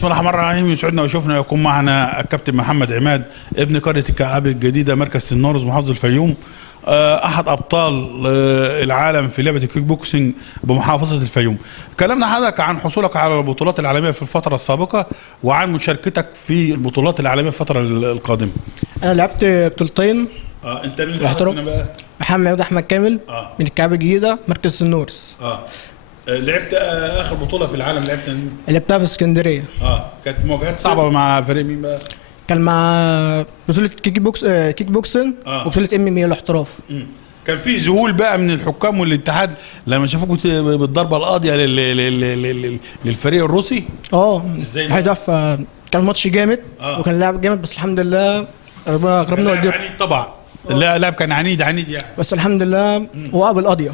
بسم الله الرحمن الرحيم. يسعدنا ويشوفنا يكون معنا الكابتن محمد عماد ابن قرية الكعاب الجديدة مركز سنورز محافظة الفيوم، أحد أبطال العالم في لعبة الكيك بوكسينج بمحافظة الفيوم. كلمنا حضرتك عن حصولك على البطولات العالمية في الفترة السابقة وعن مشاركتك في البطولات العالمية في الفترة القادمة. أنا لعبت بطولتين. أنت مين الاحتراف؟ محمد أحمد كامل من الكعاب الجديدة مركز سنورز. لعبت اخر بطوله في العالم لعبتها في اسكندريه. كانت مواجهات صعبه مع فريق مين بقى؟ كان مع بطوله كيك بوكسن وبطوله MMA الاحتراف. كان في ذهول بقى من الحكام والاتحاد لما شافوك بالضربه القاضيه للفريق الروسي. ازاي كان ماتش جامد وكان لاعب جامد، بس الحمد لله ربنا كرمنا وقدرت. عنيد طبعا، اللاعب كان عنيد يعني، بس الحمد لله وقع بالقضيه.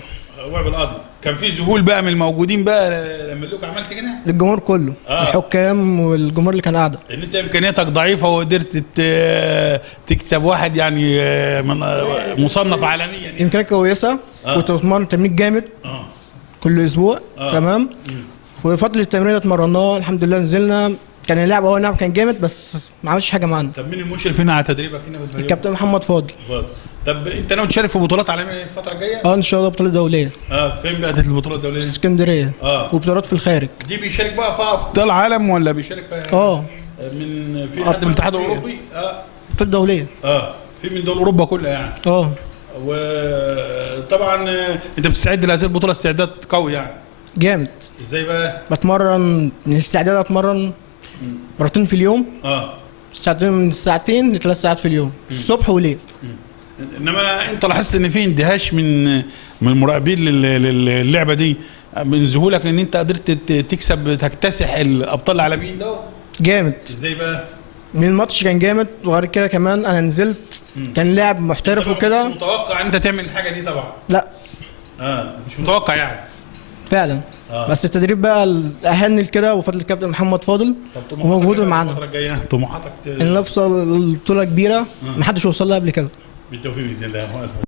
كان في ذهول بقى من الموجودين بقى لما لك عملت كده للجمهور كله، الحكام والجمهور اللي كان قاعده، ان انت امكانياتك ضعيفه وقدرت تكسب واحد يعني مصنف عالميا يعني. امكانيات كويسه. كنت بتمرن تمرين جامد كل اسبوع. تمام. وفتره التمرين اتمرناه الحمد لله، نزلنا كان اللعب نعم كان جامد بس ما عملش حاجه معانا. طب مين المشرف هنا على تدريبك هنا في الفريق؟ الكابتن محمد فاضل. طب انت ناوي تشارك في بطولات عالميه الفتره الجايه؟ ان شاء الله بطوله دوليه. فين بقى البطوله الدوليه؟ في اسكندريه. وبطولات في الخارج. دي بيشارك بقى فيها ابطال عالم ولا بيشارك فيها من في حد من الاتحاد الاوروبي؟ بطوله دوليه. في من دول اوروبا كلها يعني. وطبعا انت بتستعد لهذه البطوله استعداد قوي يعني. جامد. ازاي بقى؟ بتمرن من الاستعداد، اتمرن مرتين في اليوم. من ساعتين لثلاث ساعات في اليوم، الصبح وليل. انما انت لاحظت ان في اندهاش من المراقبين للعبه دي من ذهولك ان انت قدرت تكتسح الابطال العالميين ده؟ جامد. ازاي بقى؟ من الماتش كان جامد، وغير كده كمان انا نزلت كان لاعب محترف وكده. مش متوقع ان انت تعمل الحاجه دي طبعا. لا. مش متوقع يعني. فعلا. بس التدريب بقى اهلني لكده وفضل الكابتن محمد فاضل وموجود معانا. الفتره الجايه طموحاتك ان نوصل لبطوله كبيره محدش وصل لها قبل كده. بالتوفيق باذن الله.